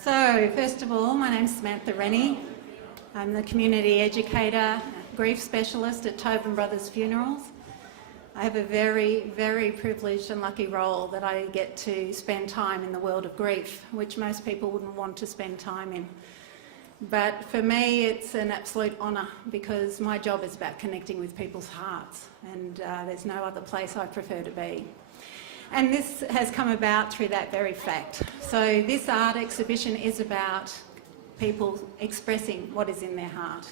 So, first of all, my name's Samantha Rennie. I'm the community educator, grief specialist at Tobin Brothers Funerals. I have a very, very privileged and lucky role that I get to spend time in the world of grief, which most people wouldn't want to spend time in. But for me, it's an absolute honour because my job is about connecting with people's hearts, and there's no other place I prefer to be. And this has come about through that very fact. So this art exhibition is about people expressing what is in their heart.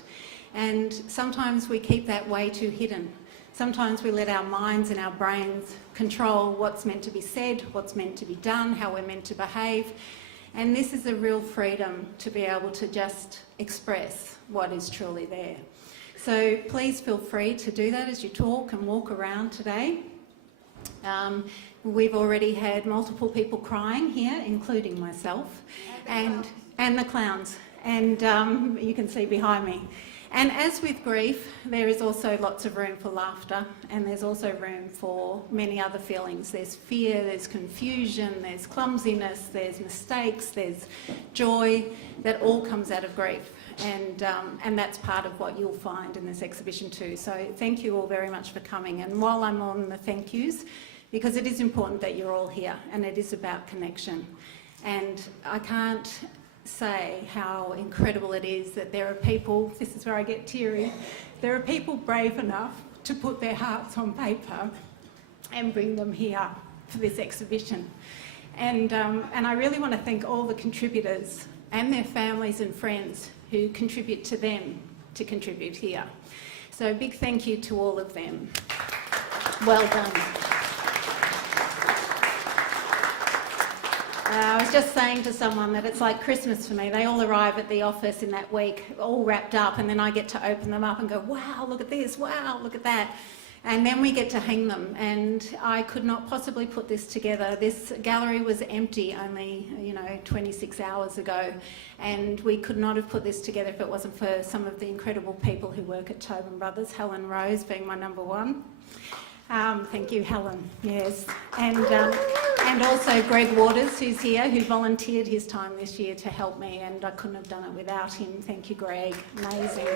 And sometimes we keep that way too hidden. Sometimes we let our minds and our brains control what's meant to be said, what's meant to be done, how we're meant to behave. And this is a real freedom to be able to just express what is truly there. So please feel free to do that as you talk and walk around today. We've already had multiple people crying here, including myself, and the clowns, and you can see behind me. And as with grief, there is also lots of room for laughter, and there's also room for many other feelings. There's fear, there's confusion, there's clumsiness, there's mistakes, there's joy, that all comes out of grief. And that's part of what you'll find in this exhibition too. So thank you all very much for coming. And while I'm on the thank yous, because it is important that you're all here, and it is about connection. And I can't say how incredible it is that there are people, this is where I get teary, there are people brave enough to put their hearts on paper and bring them here for this exhibition. And I really want to thank all the contributors and their families and friends who contribute to them to contribute here. So a big thank you to all of them. Well done. I was just saying to someone that it's like Christmas for me. They all arrive at the office in that week, all wrapped up, and then I get to open them up and go, wow, look at this, wow, look at that. And then we get to hang them, and I could not possibly put this together. This gallery was empty only, 26 hours ago, and we could not have put this together if it wasn't for some of the incredible people who work at Tobin Brothers, Helen Rose being my number one. Thank you, Helen, yes. And also Greg Waters, who's here, who volunteered his time this year to help me, and I couldn't have done it without him. Thank you, Greg, amazing.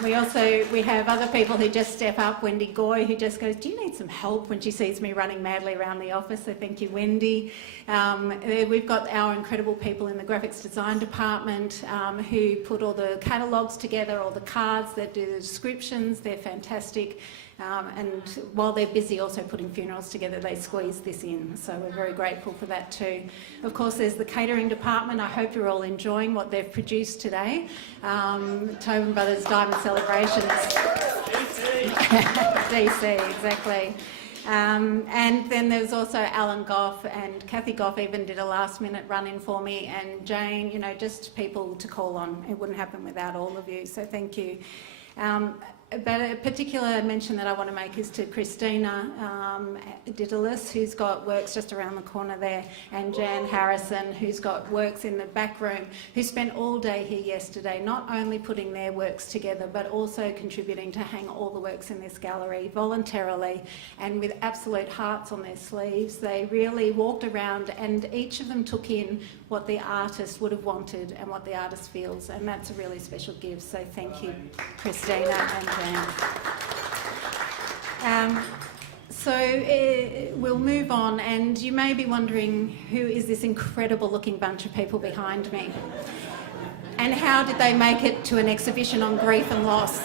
We have other people who just step up. Wendy Goy, who just goes, do you need some help, when she sees me running madly around the office, so thank you, Wendy. We've got our incredible people in the graphics design department who put all the catalogues together, all the cards that do the descriptions, they're fantastic. And while they're busy also putting funerals together, they squeeze this in. So we're very grateful for that too. Of course, there's the catering department. I hope you're all enjoying what they've produced today. Tobin Brothers Diamond Celebrations. DC, exactly. And then there's also Alan Goff, and Kathy Goff even did a last minute run in for me, and Jane, just people to call on. It wouldn't happen without all of you, so thank you. But a particular mention that I want to make is to Christina Didalis, who's got works just around the corner there, and Jan Harrison, who's got works in the back room, who spent all day here yesterday, not only putting their works together, but also contributing to hang all the works in this gallery voluntarily and with absolute hearts on their sleeves. They really walked around, and each of them took in what the artist would have wanted and what the artist feels, and that's a really special gift. So thank you, Christina and Jan. We'll move on, and you may be wondering, who is this incredible looking bunch of people behind me? And how did they make it to an exhibition on grief and loss?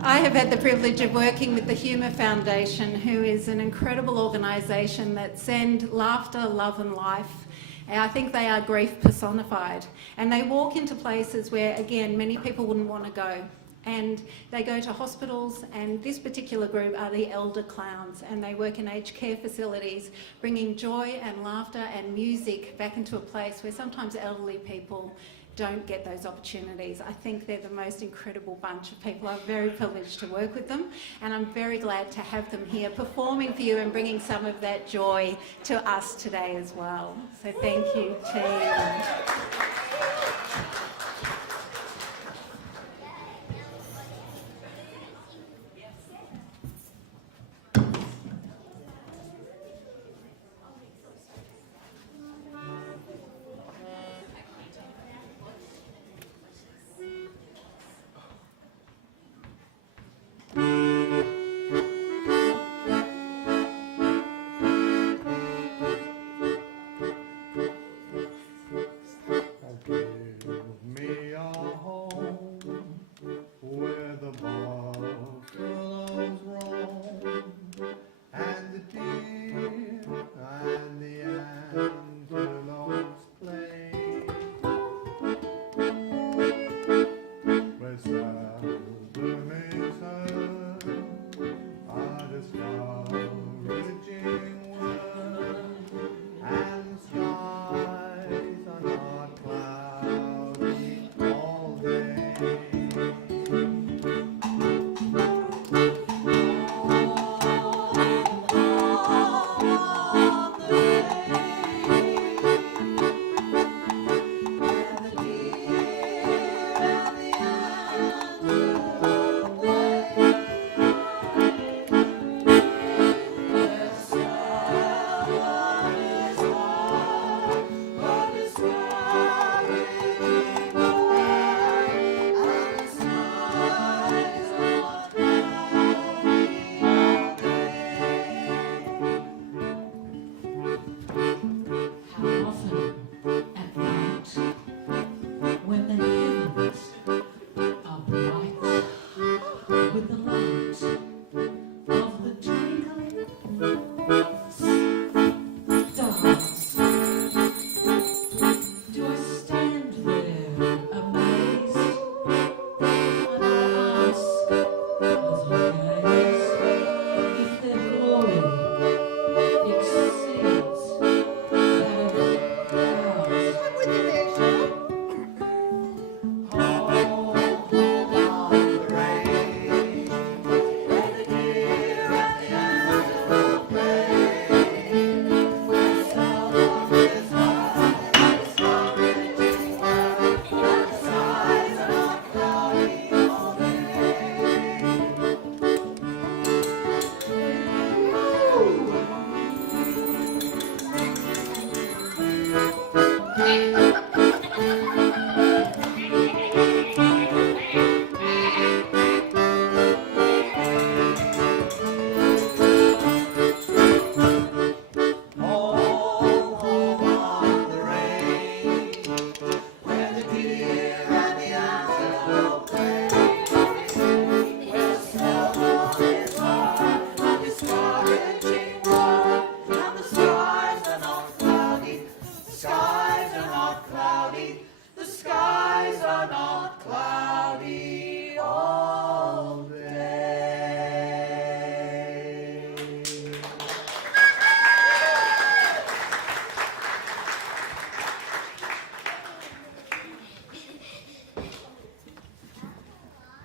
I have had the privilege of working with the Humour Foundation, who is an incredible organisation that send laughter, love and life. I think they are grief personified, and they walk into places where, again, many people wouldn't want to go. And they go to hospitals, and this particular group are the elder clowns, and they work in aged care facilities, bringing joy and laughter and music back into a place where sometimes elderly people don't get those opportunities. I think they're the most incredible bunch of people. I'm very privileged to work with them, and I'm very glad to have them here performing for you and bringing some of that joy to us today as well. So thank you, team. furlongs play, where southern heard are discouraging words, and the skies are not cloudy all day.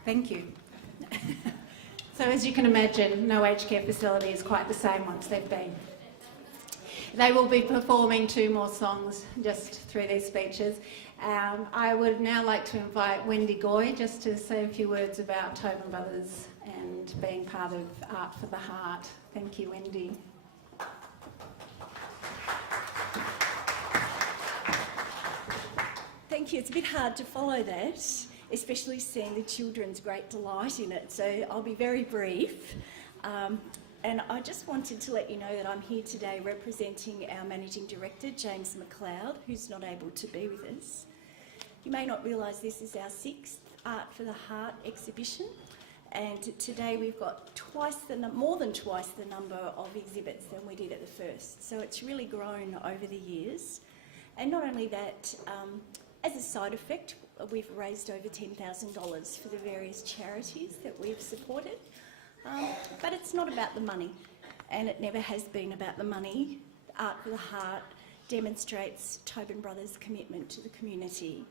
Thank you. So as you can imagine, no aged care facility is quite the same once they've been. They will be performing 2 more songs just through these speeches. I would now like to invite Wendy Goy just to say a few words about Tobin Brothers and being part of Art for the Heart. Thank you, Wendy. Thank you. It's a bit hard to follow that, especially seeing the children's great delight in it. So I'll be very brief. And I just wanted to let you know that I'm here today representing our Managing Director, James McLeod, who's not able to be with us. You may not realise this is our 6th Art for the Heart exhibition, and today we've got more than twice the number of exhibits than we did at the first. So it's really grown over the years. And not only that, as a side effect, we've raised over $10,000 for the various charities that we've supported. But it's not about the money, and it never has been about the money. Art for the Heart demonstrates Tobin Brothers' commitment to the community,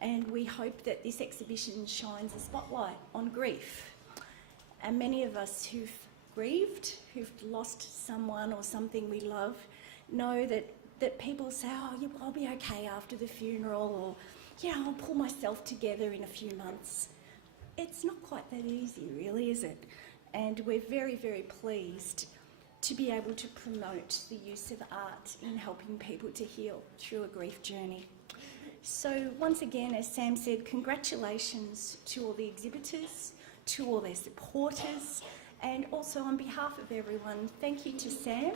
and we hope that this exhibition shines a spotlight on grief. And many of us who've grieved, who've lost someone or something we love, know that people say, oh, yeah, I'll be okay after the funeral, or, yeah, I'll pull myself together in a few months. It's not quite that easy, really, is it? And we're very, very pleased to be able to promote the use of art in helping people to heal through a grief journey. So once again, as Sam said, congratulations to all the exhibitors, to all their supporters, and also on behalf of everyone, thank you to Sam.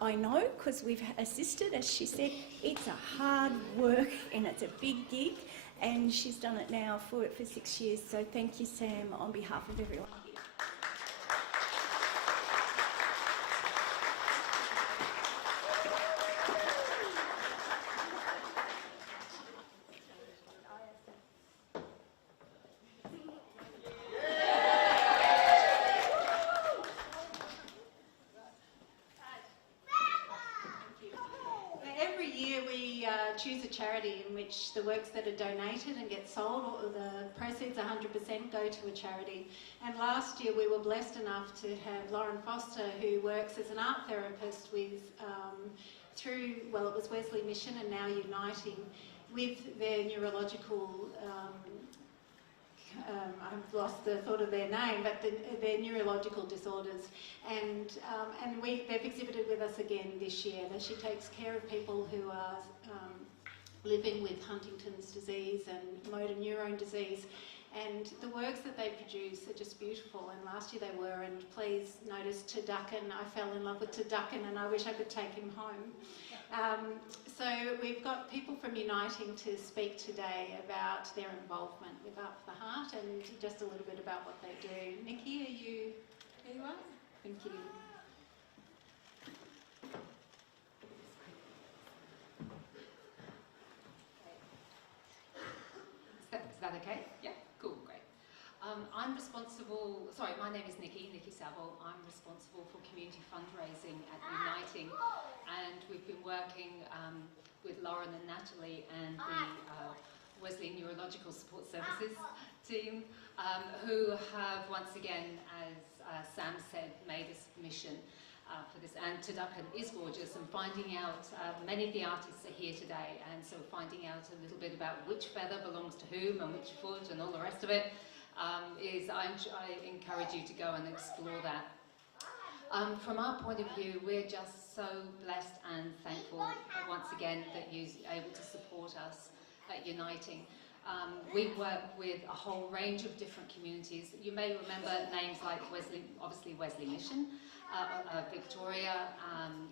I know, because we've assisted, as she said, it's a hard work and it's a big gig, and she's done it now for 6 years. So thank you, Sam, on behalf of everyone. choose a charity in which the works that are donated and get sold, or the proceeds 100% go to a charity. And last year we were blessed enough to have Lauren Foster, who works as an art therapist with it was Wesley Mission and now Uniting, with their neurological I've lost the thought of their name, but their neurological disorders, and they've exhibited with us again this year. That she takes care of people who are living with Huntington's disease and motor neurone disease, and the works that they produce are just beautiful. And last year they were, and please notice Turducken. I fell in love with Turducken, and I wish I could take him home. So we've got people from Uniting to speak today about their involvement with Up for the Heart and just a little bit about what they do. Nikki, here you are? Thank you. Is that okay? Yeah, cool, great. My name is Nikki Saville. I'm responsible for community fundraising at Uniting, and we've been working with Lauren and Natalie and the Wesley Neurological Support Services team, who have once again, as Sam said, made a submission for this. And Turducken is gorgeous, and finding out, many of the artists are here today, and so finding out a little bit about which feather belongs to whom and which foot and all the rest of it, I encourage you to go and explore that. From our point of view, we're just so blessed and thankful once again that you're able to support us at Uniting. We work with a whole range of different communities. You may remember names like Wesley Mission, Victoria,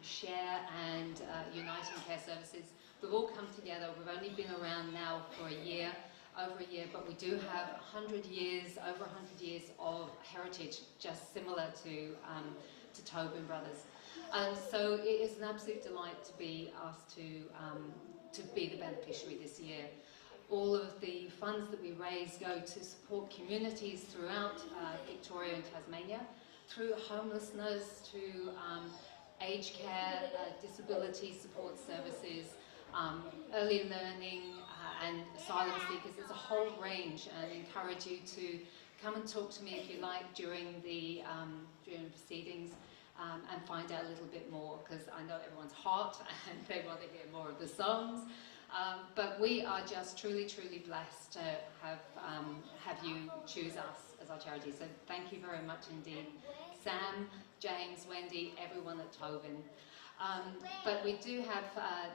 Share and Uniting Care Services. We've all come together. We've only been around now for over a year, but we do have over 100 years of heritage, just similar to Tobin Brothers. And so it is an absolute delight to be asked to be the beneficiary this year. All of the funds that we raise go to support communities throughout Victoria and Tasmania, through homelessness, to aged care, disability support services, early learning and asylum seekers. There's a whole range, and I encourage you to come and talk to me if you like during the proceedings and find out a little bit more, because I know everyone's hot and they want to hear more of the songs. But we are just truly, truly blessed to have you choose us as our charity. So thank you very much indeed. Sam, James, Wendy, everyone at Tobin. But we do have,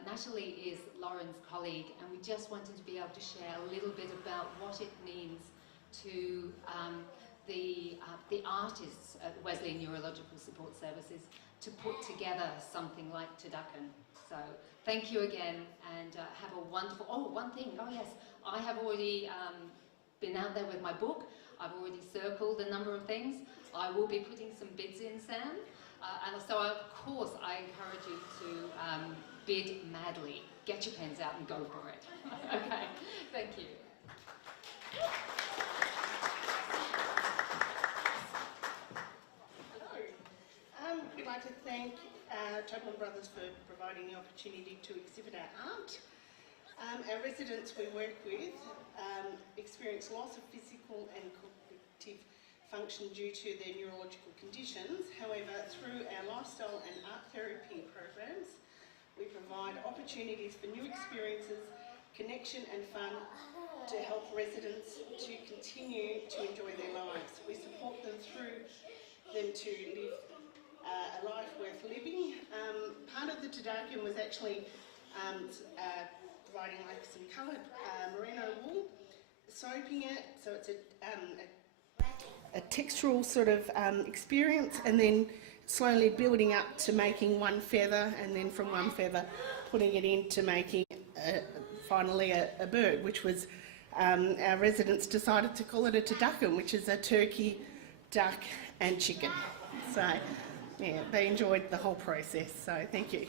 Natalie is Lauren's colleague, and we just wanted to be able to share a little bit about what it means to the artists at Wesley Neurological Support Services to put together something like Turducken. So thank you again, and have a wonderful, one thing, yes, I have already been out there with my book. I've already circled a number of things. I will be putting some bids in, Sam. And so, of course, I encourage you to bid madly. Get your pens out and go for it. Okay, thank you. Hello. We'd like to thank Tobin Brothers for providing the opportunity to exhibit our art. Our residents we work with experience loss of physical and cognitive function due to their neurological conditions. However, through our lifestyle and art therapy programs, we provide opportunities for new experiences, connection and fun to help residents to continue to enjoy their lives. We support them through them to live a life worth living. Part of the Turducken was actually providing like some coloured merino wool, soaping it, so it's a textural sort of experience, and then slowly building up to making one feather, and then from one feather putting it into making finally a bird, which was our residents decided to call it a Turducken, which is a turkey, duck and chicken. So yeah, they enjoyed the whole process, so thank you.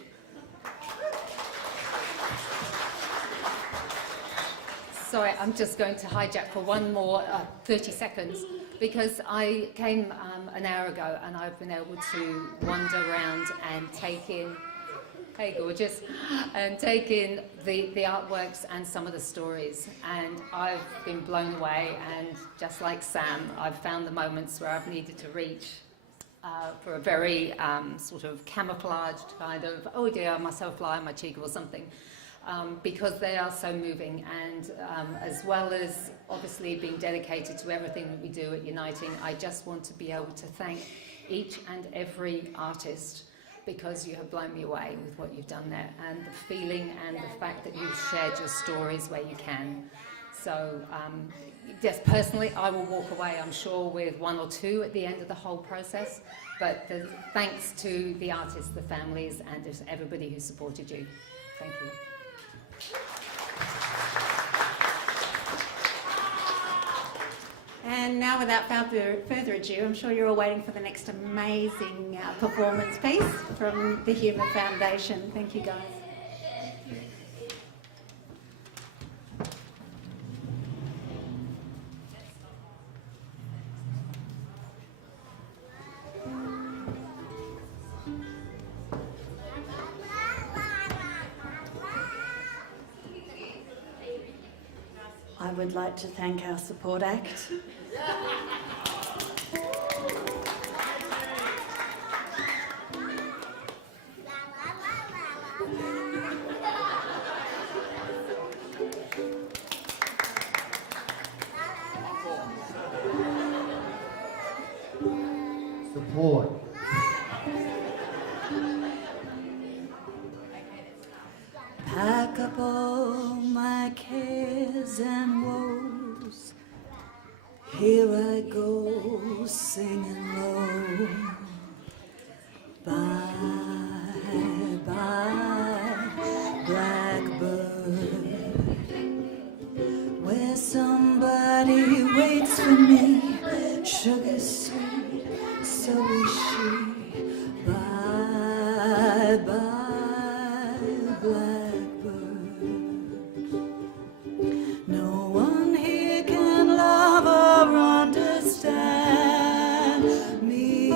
Sorry, I'm just going to hijack for one more 30 seconds, because I came an hour ago and I've been able to wander around and take in Hey, gorgeous. And take in the artworks and some of the stories. And I've been blown away, and just like Sam, I've found the moments where I've needed to reach for a very sort of camouflaged kind of, oh dear, I must have a fly on my cheek or something, because they are so moving. And as well as obviously being dedicated to everything that we do at Uniting, I just want to be able to thank each and every artist, because you have blown me away with what you've done there, and the feeling and the fact that you've shared your stories where you can. So just personally, I will walk away, I'm sure, with one or two at the end of the whole process, but thanks to the artists, the families, and just everybody who supported you. Thank you. And now, without further ado, I'm sure you're all waiting for the next amazing performance piece from the Humour Foundation. Thank you, guys. I would like to thank our support act. Support. Pack up all my cares and woes. Here I go, singing low. Bye, bye, blackbird. Where somebody waits for me, sugar sweet, so is she. Bye, bye, blackbird. No one here can love or understand me.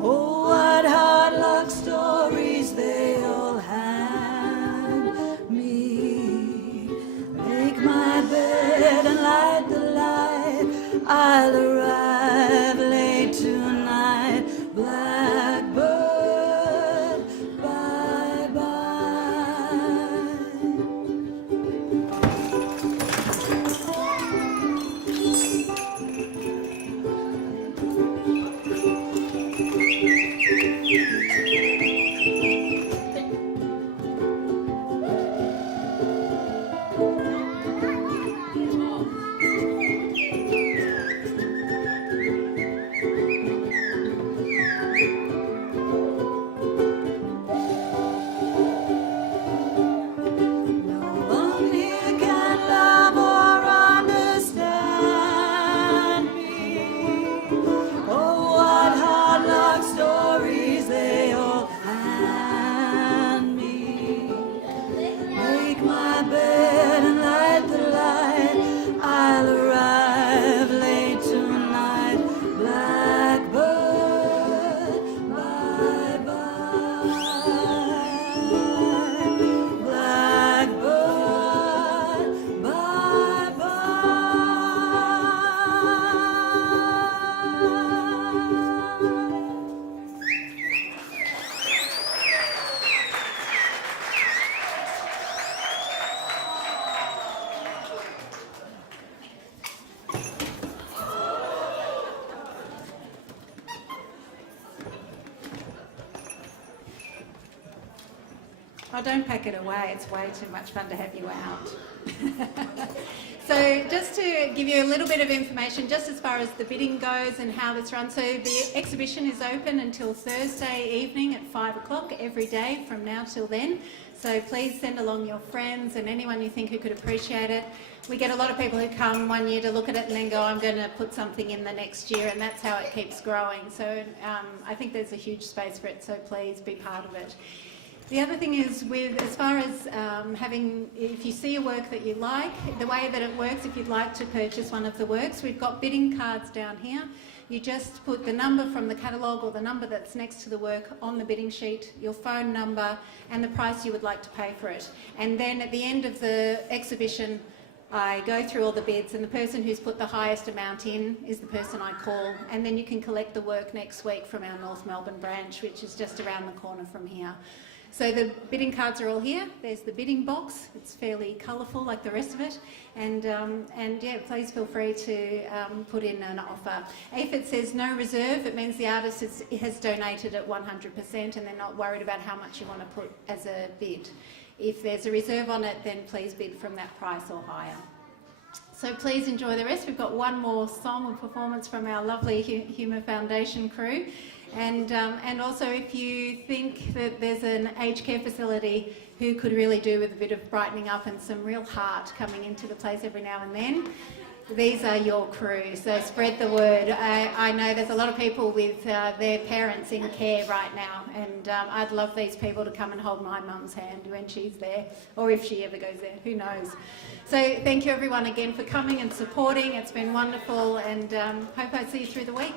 Oh, what hard luck stories they all hand me. Make my bed and light the light. I'll arrive late tonight. Blackbird, bye bye. Oh, don't pack it away. It's way too much fun to have you out. So just to give you a little bit of information, just as far as the bidding goes and how this runs. So the exhibition is open until Thursday evening at 5 o'clock every day from now till then. So please send along your friends and anyone you think who could appreciate it. We get a lot of people who come one year to look at it and then go, I'm going to put something in the next year, and that's how it keeps growing. So I think there's a huge space for it, so please be part of it. The other thing is, as far as if you see a work that you like, the way that it works, if you'd like to purchase one of the works, we've got bidding cards down here. you just put the number from the catalogue or the number that's next to the work on the bidding sheet, your phone number and the price you would like to pay for it. And then at the end of the exhibition, I go through all the bids, and the person who's put the highest amount in is the person I call, and then you can collect the work next week from our North Melbourne branch, which is just around the corner from here. So the bidding cards are all here. There's the bidding box. It's fairly colourful like the rest of it. And yeah, please feel free to put in an offer. If it says no reserve, it means the artist has donated at 100% and they're not worried about how much you want to put as a bid. If there's a reserve on it, then please bid from that price or higher. So please enjoy the rest. We've got one more song and performance from our lovely Humour Foundation crew. And also, if you think that there's an aged care facility who could really do with a bit of brightening up and some real heart coming into the place every now and then, these are your crew. So spread the word. I know there's a lot of people with their parents in care right now, and I'd love these people to come and hold my mum's hand when she's there, or if she ever goes there, who knows. So thank you everyone again for coming and supporting. It's been wonderful, and hope I see you through the week.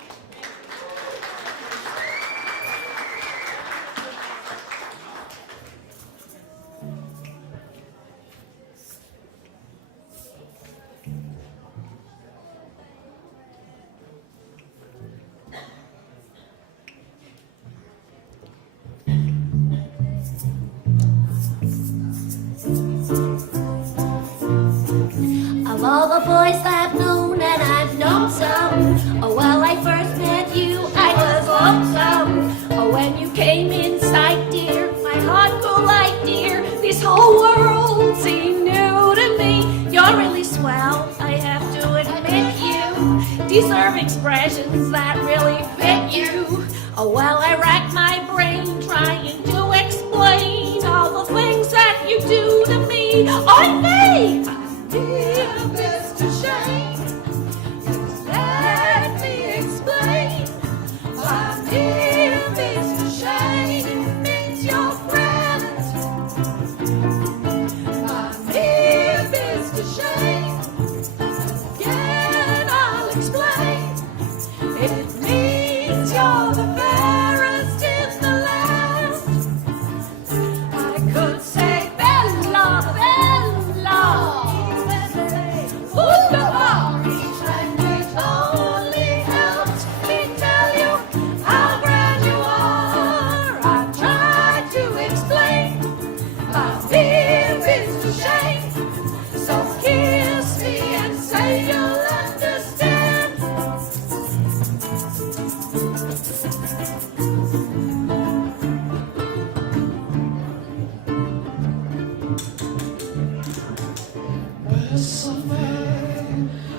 Of all the boys I've known, and I've known some, oh, well, I first met you, I was lonesome. Oh, when you came in sight, dear, my heart grew light, dear. This whole world seemed new to me. You're really swell, I have to admit. You deserve expressions that really fit you. Oh, well, I racked my brain trying to explain all the things that you do to me. On me! Mr. Shane, let me explain. I'm here, Mr. Shane, it means your friend. I'm here, Mr. Shane, again I'll explain. It means you're the fairest in the land. I could say Bella, Bella. Each language only helps me tell you how grand you are. I tried to explain my fear is to shame. So kiss me and say you'll understand.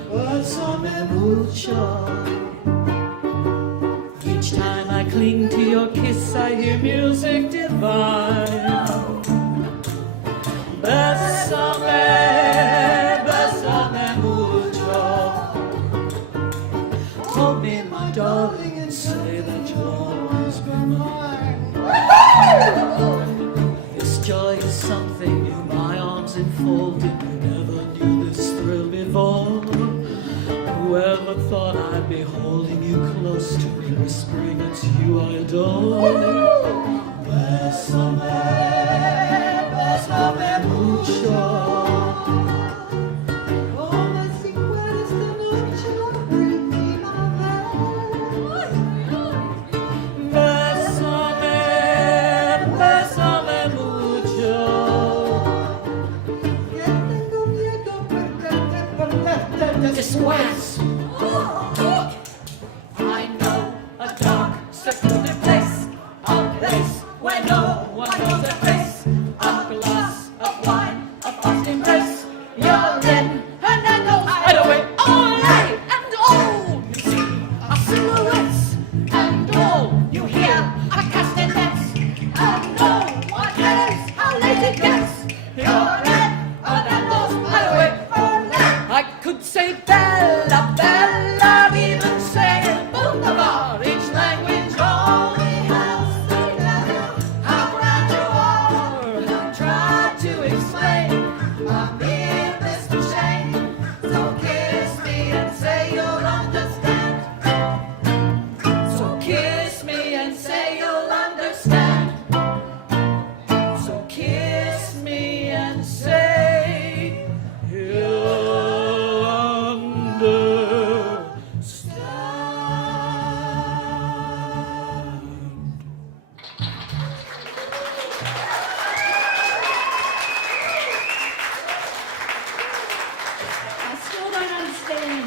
Bésame mucho. Each time I cling to your kiss, I hear music divine. Bésame, bésame mucho. Hold me, my darling, and say that you'll always be mine. This joy is something new, my arms enfolded. Never knew this thrill before. Whoever thought I'd be holding you close to me, whispering it's you I adore. Bésame, bésame mucho. Como si fuera esta noche la última vez. Bésame, bésame mucho. Que tengo miedo perderte después. I know a dark, secluded place, a place where no one knows a face. A glass of wine, a fast embrace. You're in, and I know I'd away all night. And all you see are silhouettes, and all you hear are castanets. And no one cares how late it gets. You're in, and I know I'd away all night. I could say Bella, stand.